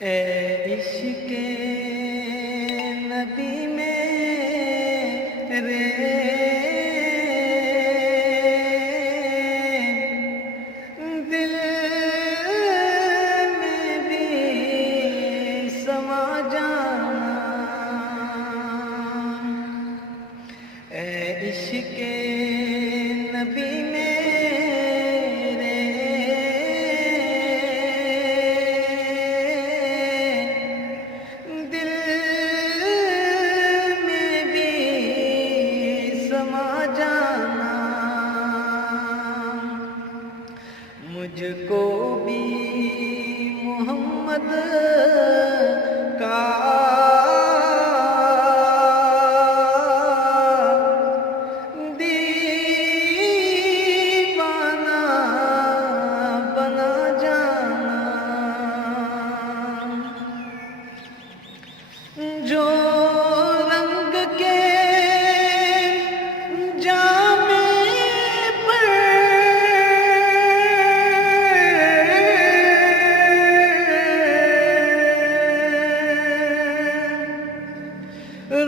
اے عشق نبی میرے دل میں بھی سما جانا، اے عشق نبی مجھ کو بھی محمد کا دیوانہ بنا جانا، جو رنگ کے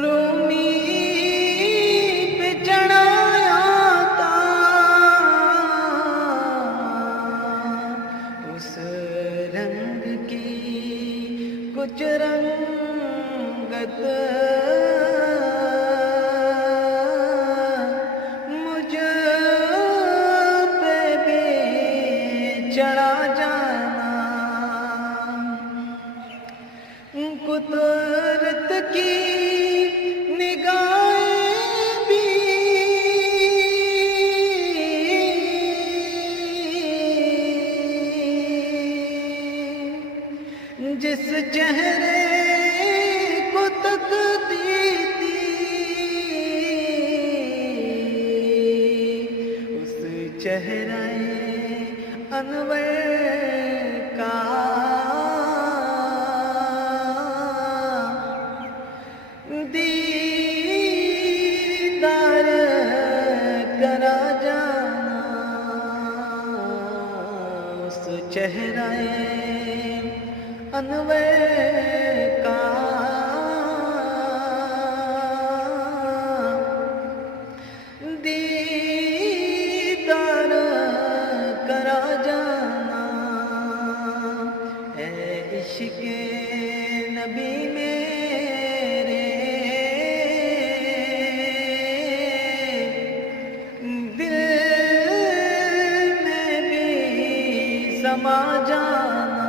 رومی پہ چڑھایا تھا، اس رنگ کی کچھ رنگت مجھ پہ بھی چڑھا جانا، قدرت کی جس چہرے کو تکتی تھی، اس چہرہ انور کا دیدار کرا جانا، اس چہرہ انور کا دیدار کرا جانا، اے عشق نبی میرے دل میں بھی سما جانا۔